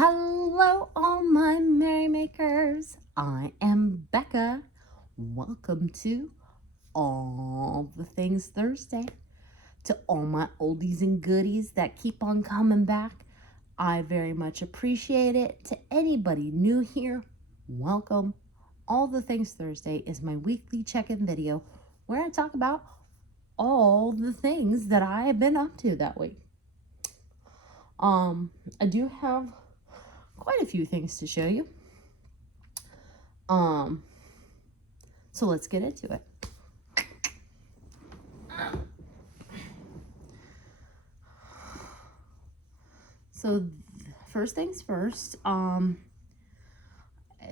Hello, all my merrymakers. I am Becca. Welcome to All the Things Thursday. To all my oldies and goodies that keep on coming back, I very much appreciate it. To anybody new here, welcome. All the Things Thursday is my weekly check-in video where I talk about all the things that I have been up to that week. I do have quite a few things to show you. So let's get into it. So first things first, I've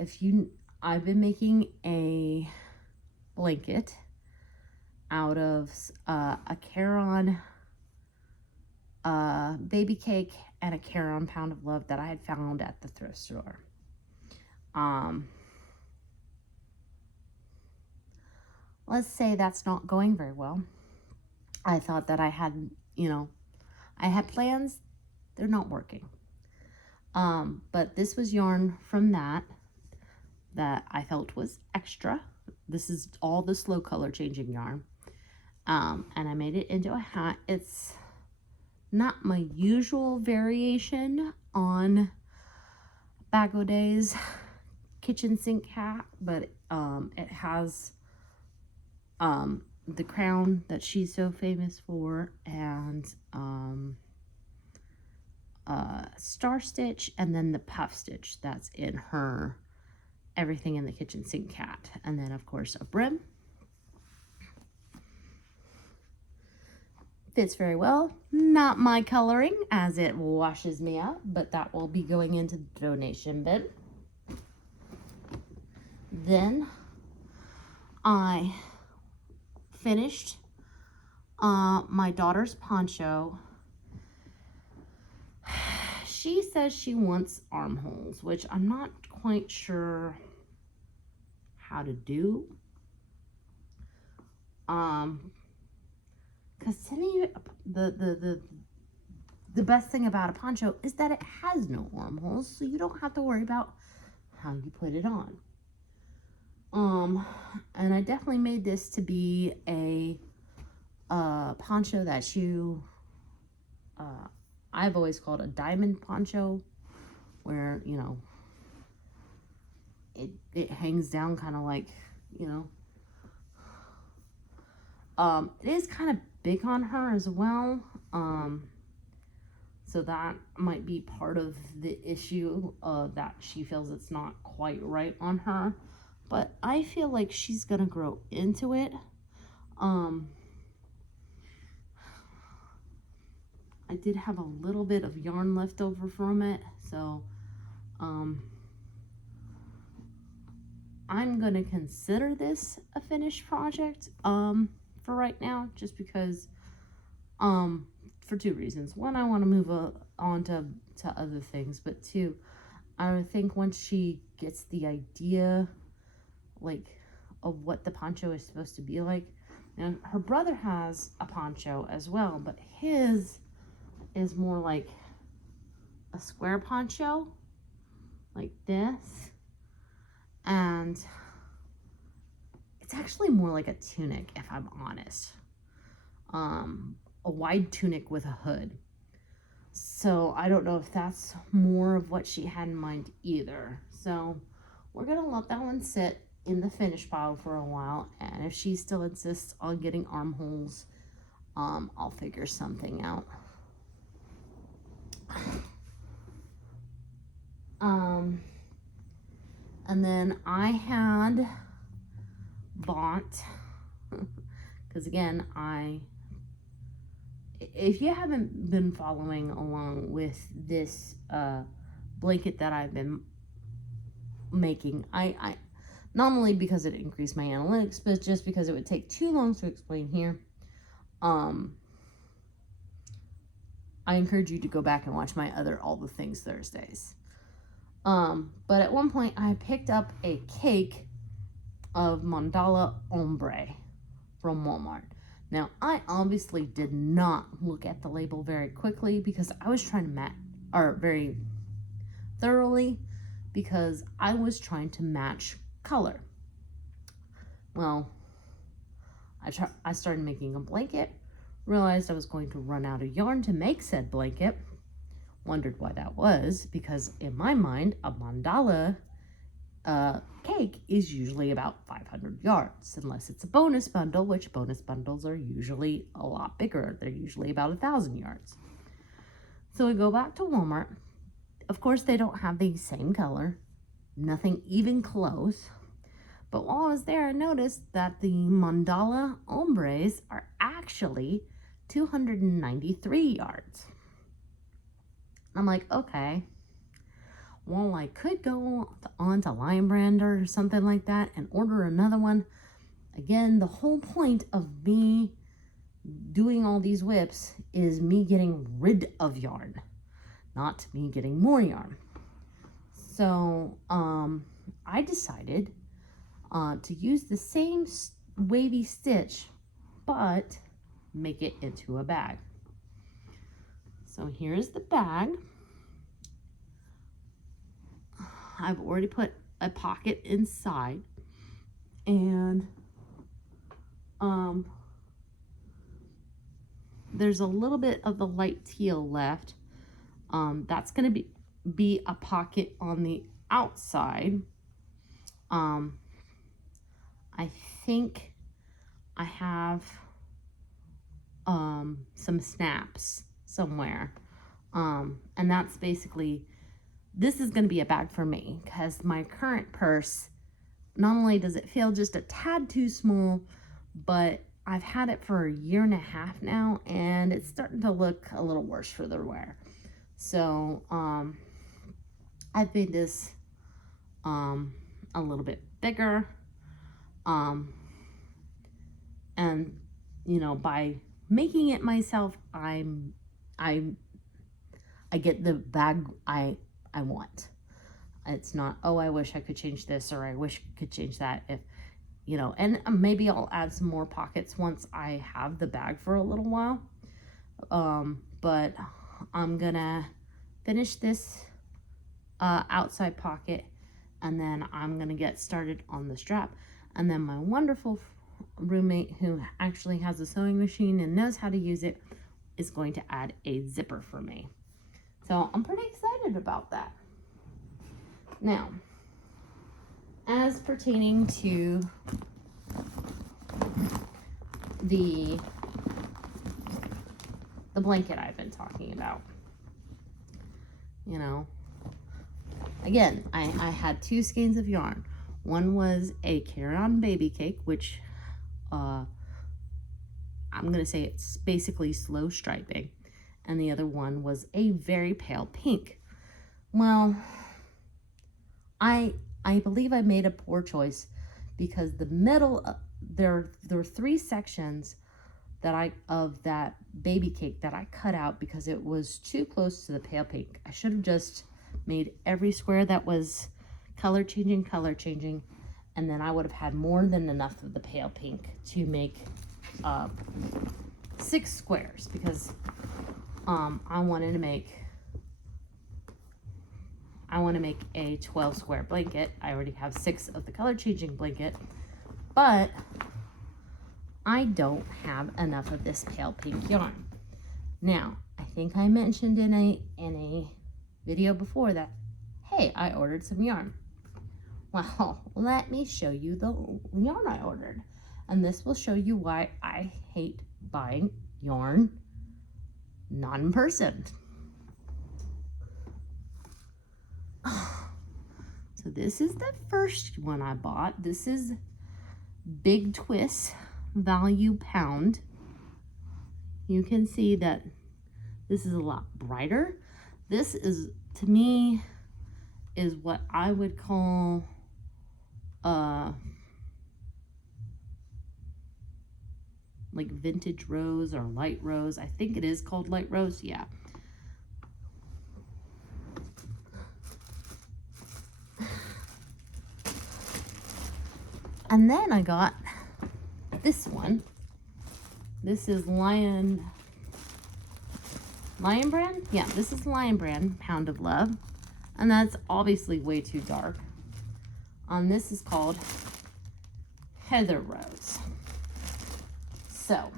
been making a blanket out of a Caron baby cake and a Caron pound of love that I had found at the thrift store. Let's say that's not going very well. I thought that I had plans. They're not working. But this was yarn from that I felt was extra. This is all the slow color changing yarn. And I made it into a hat. It's not my usual variation on Bag O' Day's kitchen sink hat, but it has the crown that she's so famous for, and star stitch, and then the puff stitch that's in her everything in the kitchen sink hat, and then of course a brim. Fits very well. Not my coloring as it washes me out, but that will be going into the donation bin. Then I finished my daughter's poncho. She says she wants armholes, which I'm not quite sure how to do. Because to me, the best thing about a poncho is that it has no armholes, so you don't have to worry about how you put it on. And I definitely made this to be a poncho that I've always called a diamond poncho, where, it hangs down kind of like, it is kind of big on her as well. So that might be part of the issue, that she feels it's not quite right on her. But I feel like she's gonna grow into it. I did have a little bit of yarn left over from it, so I'm gonna consider this a finished project for right now, just because for two reasons. One, I want to move on to other things, but two, I think once she gets the idea of what the poncho is supposed to be like. Now her brother has a poncho as well, but his is more like a square poncho like this, and it's actually more like a tunic, if I'm honest. A wide tunic with a hood. So I don't know if that's more of what she had in mind either. So we're gonna let that one sit in the finish pile for a while, and if she still insists on getting armholes, I'll figure something out. And then I had bought, because again, if you haven't been following along with this blanket that I've been making, I not only because it increased my analytics, but just because it would take too long to explain here, I encourage you to go back and watch my other All the Things Thursdays. But at one point I picked up a cake of mandala ombre from Walmart. Now, I obviously did not look at the label very quickly because I was trying to thoroughly because I was trying to match color. Well, I started making a blanket, realized I was going to run out of yarn to make said blanket, wondered why that was, because in my mind, a mandala cake is usually about 500 yards, unless it's a bonus bundle, which bonus bundles are usually a lot bigger. They're usually about 1,000 yards. So we go back to Walmart. Of course, they don't have the same color, nothing even close. But while I was there, I noticed that the mandala ombres are actually 293 yards. I'm like, okay, well, I could go on to Lion Brand or something like that and order another one. Again, the whole point of me doing all these whips is me getting rid of yarn, not me getting more yarn. So I decided to use the same wavy stitch, but make it into a bag. So here's the bag. I've already put a pocket inside, and there's a little bit of the light teal left. That's going to be a pocket on the outside. I think I have some snaps somewhere. And that's basically, this is going to be a bag for me because my current purse, not only does it feel just a tad too small, but I've had it for 1.5 years now, and it's starting to look a little worse for the wear. So I've made this a little bit bigger, and you know, by making it myself, I get the bag I want. It's not, oh, I wish I could change this, or I wish I could change that. If you know, and maybe I'll add some more pockets once I have the bag for a little while. But I'm gonna finish this outside pocket, and then I'm gonna get started on the strap. And then my wonderful roommate, who actually has a sewing machine and knows how to use it, is going to add a zipper for me. So I'm pretty excited about that. Now, as pertaining to the blanket I've been talking about, you know, again, I had 2 skeins of yarn. One was a carry-on baby cake, which I'm gonna say it's basically slow striping, and the other one was a very pale pink. Well, I believe I made a poor choice, because the middle, there were 3 sections of that baby cake that I cut out because it was too close to the pale pink. I should have just made every square that was color changing, and then I would have had more than enough of the pale pink to make 6 squares, because I wanted to make a 12 square blanket. I already have 6 of the color changing blanket, but I don't have enough of this pale pink yarn. Now, I think I mentioned in a video before that, hey, I ordered some yarn. Well, let me show you the yarn I ordered. And this will show you why I hate buying yarn not in person. So this is the first one I bought. This is Big Twist Value Pound. You can see that this is a lot brighter. This is, to me, is what I would call like vintage rose or light rose. I think it is called light rose, yeah. And then I got this one. This is Lion Brand? Yeah, this is Lion Brand Pound of Love. And that's obviously way too dark. This is called Heather Rose. So,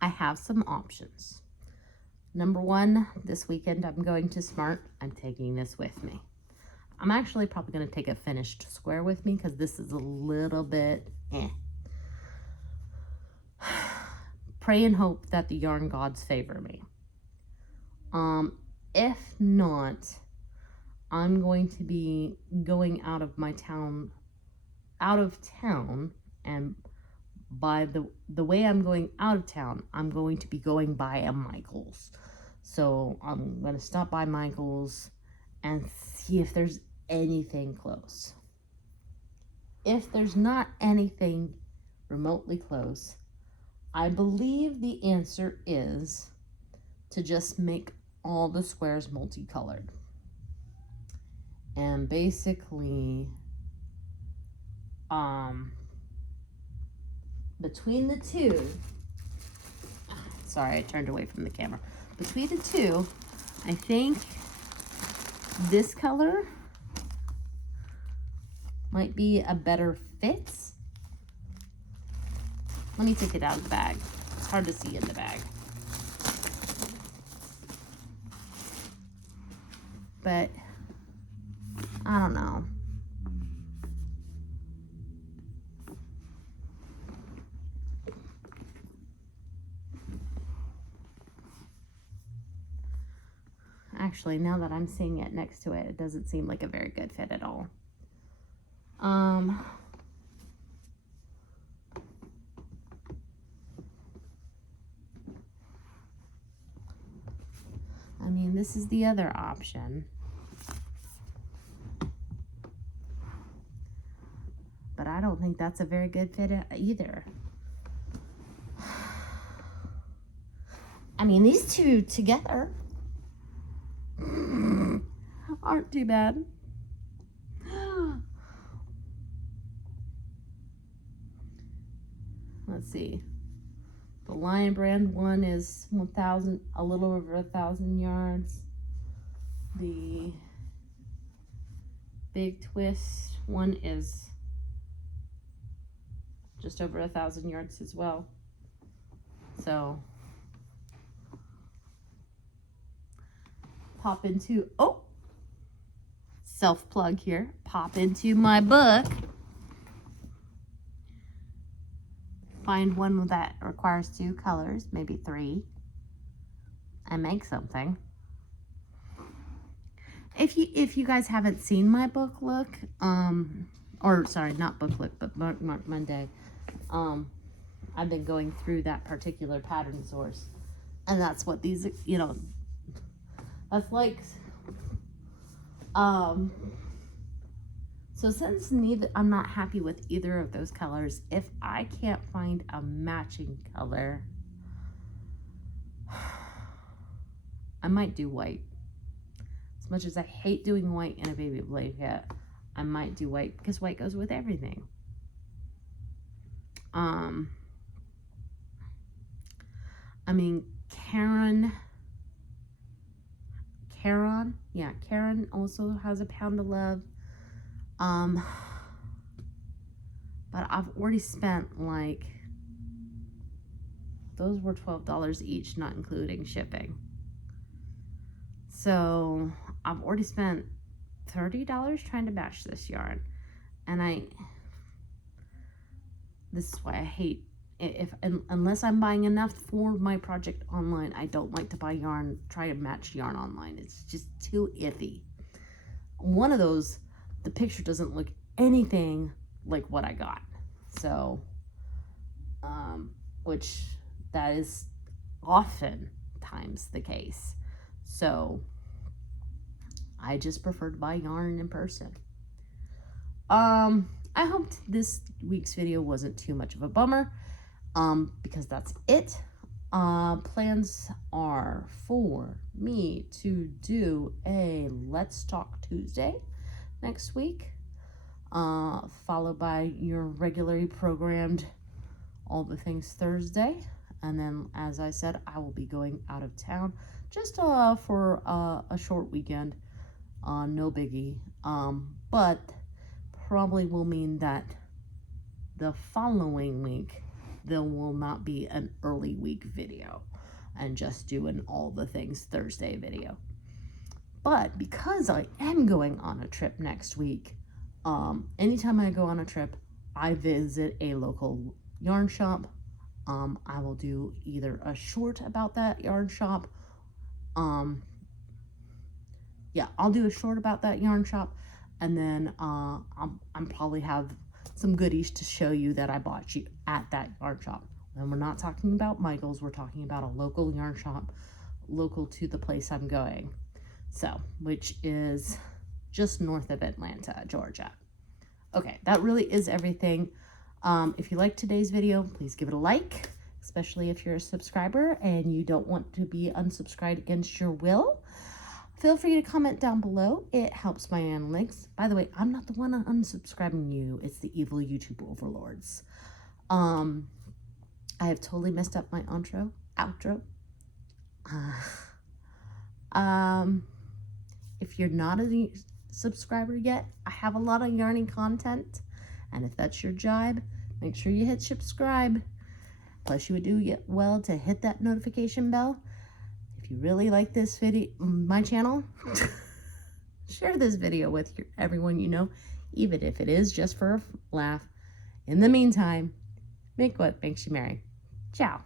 I have some options. Number one, this weekend I'm going to Smart. I'm taking this with me. I'm actually probably going to take a finished square with me because this is a little bit Pray and hope that the yarn gods favor me. If not, I'm going to be going out of town, and by the way I'm going out of town, I'm going to be going by a Michael's. So I'm going to stop by Michael's and see if there's anything close. If there's not anything remotely close, I believe the answer is to just make all the squares multicolored. And basically, between the two, sorry, I turned away from the camera. Between the two, I think this color might be a better fit. Let me take it out of the bag. It's hard to see in the bag. But I don't know. Actually, now that I'm seeing it next to it, it doesn't seem like a very good fit at all. I mean, this is the other option. But I don't think that's a very good fit either. I mean, these two together aren't too bad. Let's see. The Lion Brand one is 1,000, a little over 1,000 yards. The Big Twist one is just over 1,000 yards as well. So pop into, self plug here, pop into my book, find one that requires 2 colors, maybe 3, and make something. If you guys haven't seen my book look, or sorry, not book look, but Mark Monday, I've been going through that particular pattern source, and that's what these, that's like, so since I'm not happy with either of those colors, if I can't find a matching color, I might do white. As much as I hate doing white in a baby blanket, I might do white because white goes with everything. I mean, Karen also has a Pound of Love. But I've already spent like, those were $12 each, not including shipping. So I've already spent $30 trying to match this yarn. And this is why I hate, unless I'm buying enough for my project online, I don't like to buy yarn, try to match yarn online. It's just too iffy. One of those, the picture doesn't look anything like what I got. So, which that is oftentimes the case. So I just prefer to buy yarn in person. I hoped this week's video wasn't too much of a bummer, because that's it. Plans are for me to do a Let's Talk Tuesday next week, followed by your regularly programmed All the Things Thursday, And then, as I said, I will be going out of town just for a short weekend. No biggie. But probably will mean that the following week there will not be an early week video and just do an all the things Thursday video. But because I am going on a trip next week, anytime I go on a trip, I visit a local yarn shop. I will do either a short about that yarn shop. Yeah, I'll do a short about that yarn shop, and then I'm probably have some goodies to show you that I bought you at that yarn shop. And we're not talking about Michael's, we're talking about a local yarn shop local to the place I'm going. So, which is just north of Atlanta, Georgia. Okay, that really is everything. If you liked today's video, please give it a like, especially if you're a subscriber and you don't want to be unsubscribed against your will. Feel free to comment down below. It helps my analytics. By the way, I'm not the one unsubscribing you. It's the evil YouTube overlords. I have totally messed up my outro. If you're not a subscriber yet, I have a lot of yarning content. And if that's your jibe, make sure you hit subscribe. Plus, you would do well to hit that notification bell. If you really like this video, my channel, share this video with everyone you know, even if it is just for a laugh. In the meantime, make what makes you merry. Ciao.